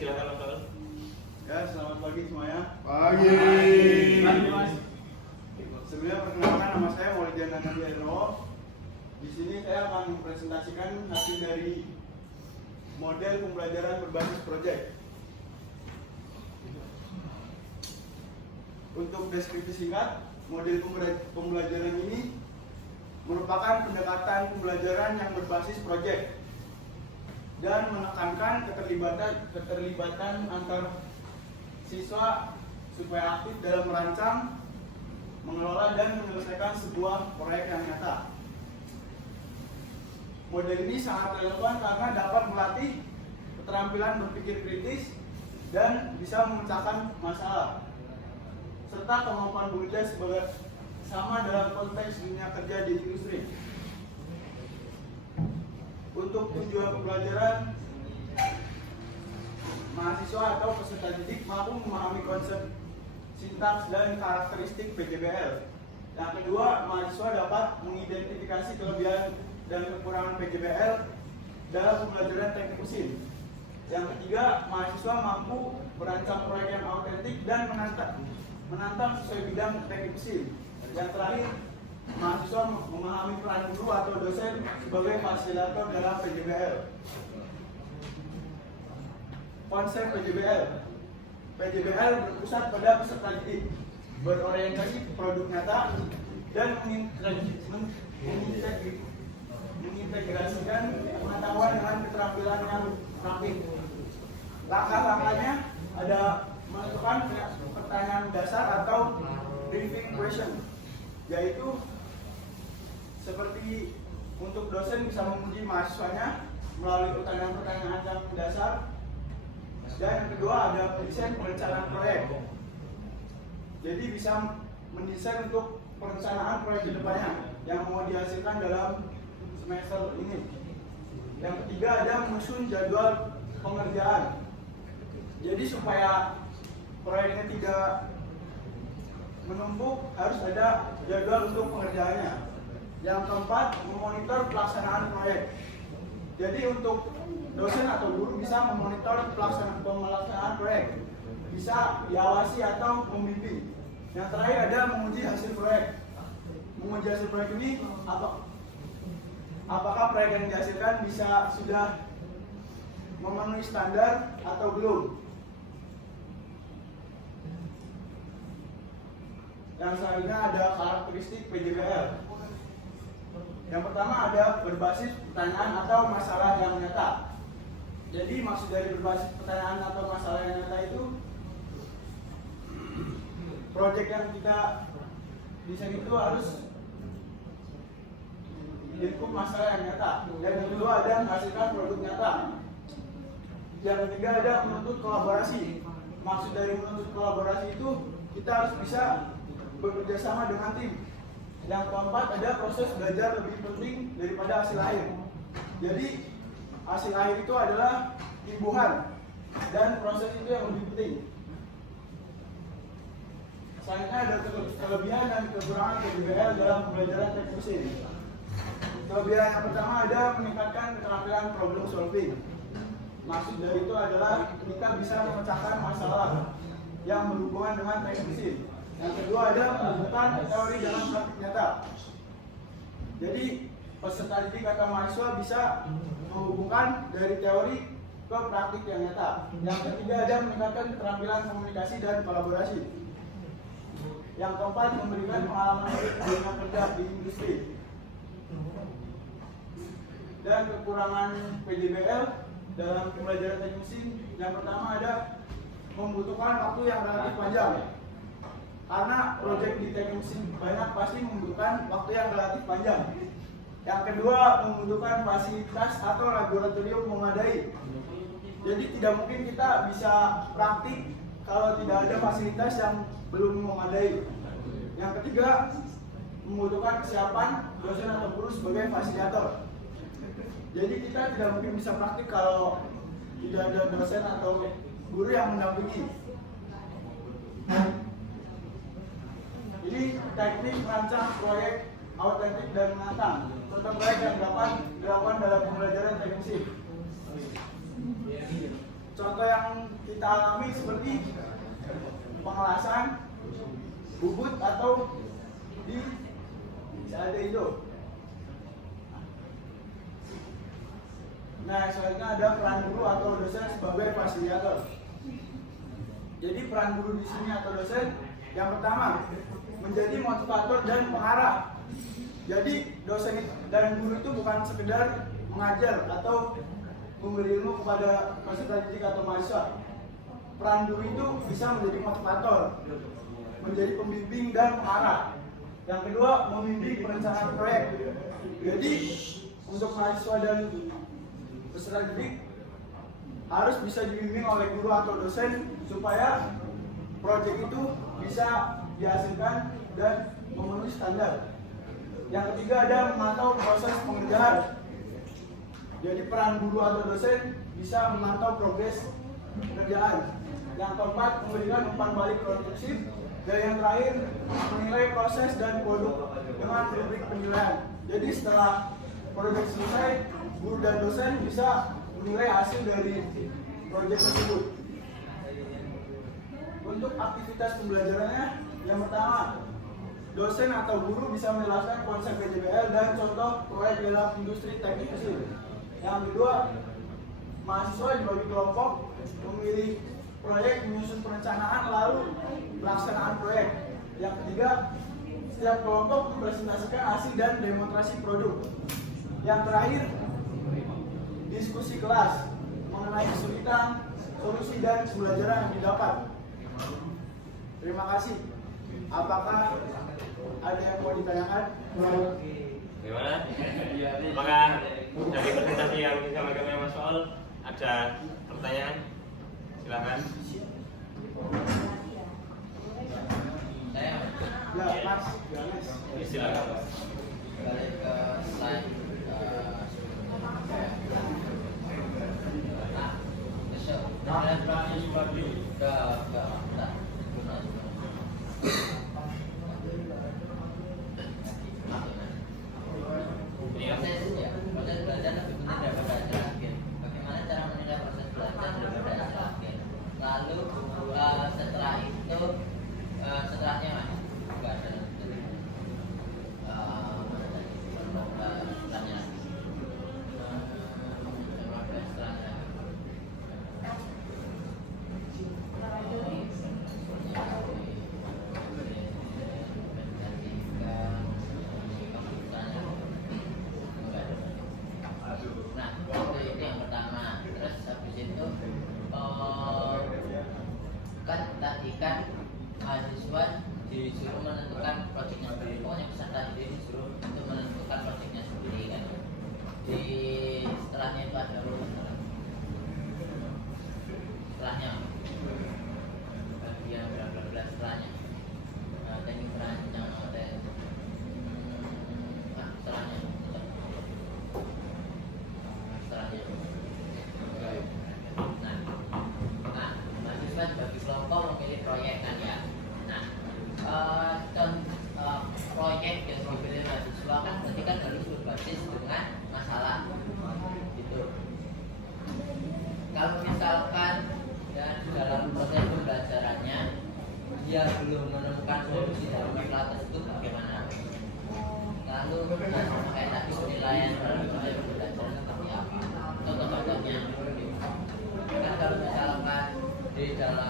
silakan Mas Farul. Ya, selamat pagi semuanya. Pagi. Mas. Sebelumnya perkenalkan, nama saya Maulidian Nadiano. Di sini saya akan mempresentasikan hasil dari model pembelajaran berbasis proyek. Untuk deskripsi singkat, model pembelajaran ini merupakan pendekatan pembelajaran yang berbasis proyek dan menekankan keterlibatan antar siswa supaya aktif dalam merancang, mengelola dan menyelesaikan sebuah proyek yang nyata. Model ini sangat relevan karena dapat melatih keterampilan berpikir kritis dan bisa memecahkan masalah, serta kemampuan bekerja sebagai sama dalam konteks dunia kerja di industri. Untuk tujuan pembelajaran, mahasiswa atau peserta didik mampu memahami konsep, sintaks, dan karakteristik PJBL. Yang kedua, mahasiswa dapat mengidentifikasi kelebihan dan kekurangan PJBL dalam pembelajaran teknik mesin. Yang ketiga, mahasiswa mampu merancang proyek yang autentik dan menantang sesuai bidang teknik mesin. Yang terakhir, mahasiswa memahami peran guru atau dosen sebagai fasilitator dalam PJBL. Konsep PJBL. PJBL berpusat pada peserta didik, berorientasi produk nyata, dan mengintegrasikan pengetahuan dengan keterampilan yang praktik. Langkah-langkahnya ada menentukan pertanyaan dasar atau briefing question, yaitu seperti untuk dosen bisa menguji mahasiswanya melalui pertanyaan-pertanyaan yang dasar. Dan yang kedua ada desain perencanaan proyek. Jadi bisa mendesain untuk perencanaan proyek ke depannya yang mau dihasilkan dalam semester ini. Yang ketiga ada menyusun jadwal pengerjaan. Jadi supaya proyeknya tidak menumpuk harus ada jadwal untuk pengerjaannya. Yang keempat, memonitor pelaksanaan proyek. Jadi untuk dosen atau guru bisa memonitor pelaksanaan proyek, bisa diawasi atau membimbing. Yang terakhir ada menguji hasil proyek. Menguji hasil proyek ini apakah proyek yang dihasilkan bisa sudah memenuhi standar atau belum. Yang selanjutnya ada karakteristik PJBL. Yang pertama ada berbasis pertanyaan atau masalah yang nyata. Jadi maksud dari berbasis pertanyaan atau masalah yang nyata itu, proyek yang kita desain itu harus lingkup masalah yang nyata. Dan yang kedua ada menghasilkan produk nyata. Yang ketiga ada menuntut kolaborasi. Maksud dari menuntut kolaborasi itu kita harus bisa bekerja sama dengan tim. Yang keempat ada proses belajar lebih penting daripada hasil akhir. Jadi hasil akhir itu adalah imbuhan dan proses itu yang lebih penting. Selanjutnya ada kelebihan dan kekurangan PJBL dalam pembelajaran teknik mesin. Kelebihan yang pertama ada meningkatkan keterampilan problem solving. Maksud dari itu adalah kita bisa memecahkan masalah yang berhubungan dengan teknik mesin. Yang kedua ada menunjukkan teori dalam praktik nyata. Jadi peserta didik atau mahasiswa bisa menghubungkan dari teori ke praktik yang nyata. Yang ketiga ada meningkatkan keterampilan komunikasi dan kolaborasi. Yang keempat memberikan pengalaman hidup di dunia kerja di industri. Dan kekurangan PJBL dalam pembelajaran teknik mesin, yang pertama ada membutuhkan waktu yang relatif panjang. Karena proyek di teknik mesin banyak pasti membutuhkan waktu yang relatif panjang. Yang kedua, membutuhkan fasilitas atau laboratorium memadai. Jadi tidak mungkin kita bisa praktik kalau tidak ada fasilitas yang belum memadai. Yang ketiga, membutuhkan kesiapan dosen atau guru sebagai fasilitator. Jadi kita tidak mungkin bisa praktik kalau tidak ada dosen atau guru yang mendampingi. Ini teknik merancang proyek autentik dan menantang. Contoh proyek yang dapat dilakukan dalam pembelajaran teknik mesin. contoh yang kita alami seperti pengelasan, bubut atau di ada itu. Nah, selanjutnya ada peran guru atau dosen sebagai fasilitator. Jadi peran guru di sini atau dosen yang pertama menjadi motivator dan pengarah. Jadi dosen dan guru itu bukan sekedar mengajar atau memberi ilmu kepada peserta didik atau mahasiswa. Peran guru itu bisa menjadi motivator, menjadi pembimbing dan pengarah. Yang kedua, membimbing perencanaan proyek. Jadi untuk mahasiswa dan peserta didik harus bisa dibimbing oleh guru atau dosen supaya proyek itu bisa dihasilkan dan memenuhi standar. Yang ketiga ada memantau proses pengerjaan. Jadi peran guru atau dosen bisa memantau progres pekerjaan. Yang keempat, memberikan umpan balik konstruksi. Dan yang terakhir, menilai proses dan produk dengan rubrik penilaian. Jadi setelah proyek selesai, guru dan dosen bisa menilai hasil dari proyek tersebut. Untuk aktivitas pembelajarannya, yang pertama, dosen atau guru bisa menjelaskan konsep PJBL dan contoh proyek dalam industri teknik mesin. Yang kedua, mahasiswa dibagi kelompok, memilih proyek, menyusun perencanaan, lalu pelaksanaan proyek. Yang ketiga, setiap kelompok mempresentasikan hasil dan demonstrasi produk. Yang terakhir, diskusi kelas mengenai kesulitan, solusi dan pembelajaran yang didapat. Terima kasih. Apakah ada yang mau ditanyakan? Gimana? Apakah dari presentasi yang disampaikan Mas Soal ada pertanyaan? Silakan. Ya, Mas. Silakan. Balik ke slide proses belajar lebih penting daripada hasil akhir. Bagaimana cara menilai proses belajar daripada hasil akhir? Lalu setelah itu setelahnya mas enggak ada mana tadi setelahnya setelahnya itu yang pertama. Terus habis itu kan tadi kan mahasiswa disuruh menentukan proyeknya sendiri. Pokoknya peserta didik disuruh untuk menentukan proyeknya sendiri kan. Di setelahnya itu ada setelahnya bagian berapa setelahnya teknik perancang setelahnya mahasiswa bagi kelompok memilih proyek kan ya. Nah, proyek yang dipilih mahasiswa kan berarti kan harus berbasis dengan masalah gitu. Kalau misalkan dan dalam proses pembelajarannya dia belum menemukan solusi dalam masalah tersebut, bagaimana? Lalu kayak tadi penilaian dalam proses pembelajaran seperti apa? Contoh-contohnya kan kalau misalkan di dalam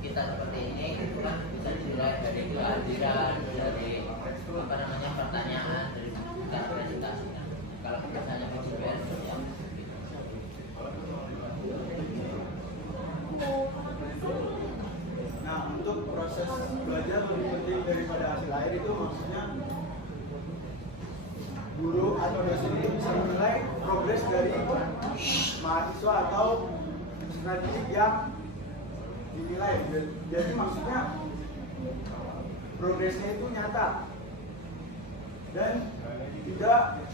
kita seperti ini itu kan bisa dinilai dari kehadiran, dari pertanyaan, dari kita presentasinya. Kalau misalnya PJBL seperti apa? Nah, untuk proses belajar lebih penting daripada hasil akhir itu maksudnya guru atau dosen itu bisa menilai progres dari mahasiswa atau peserta didik yang dinilai. Jadi maksudnya progresnya itu nyata dan tidak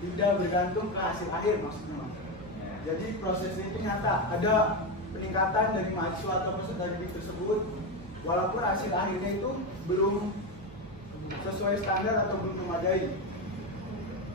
tidak bergantung ke hasil akhir maksudnya. Jadi prosesnya itu nyata, ada peningkatan dari mahasiswa atau peserta didik tersebut, walaupun hasil akhirnya itu belum sesuai standar atau belum memadai.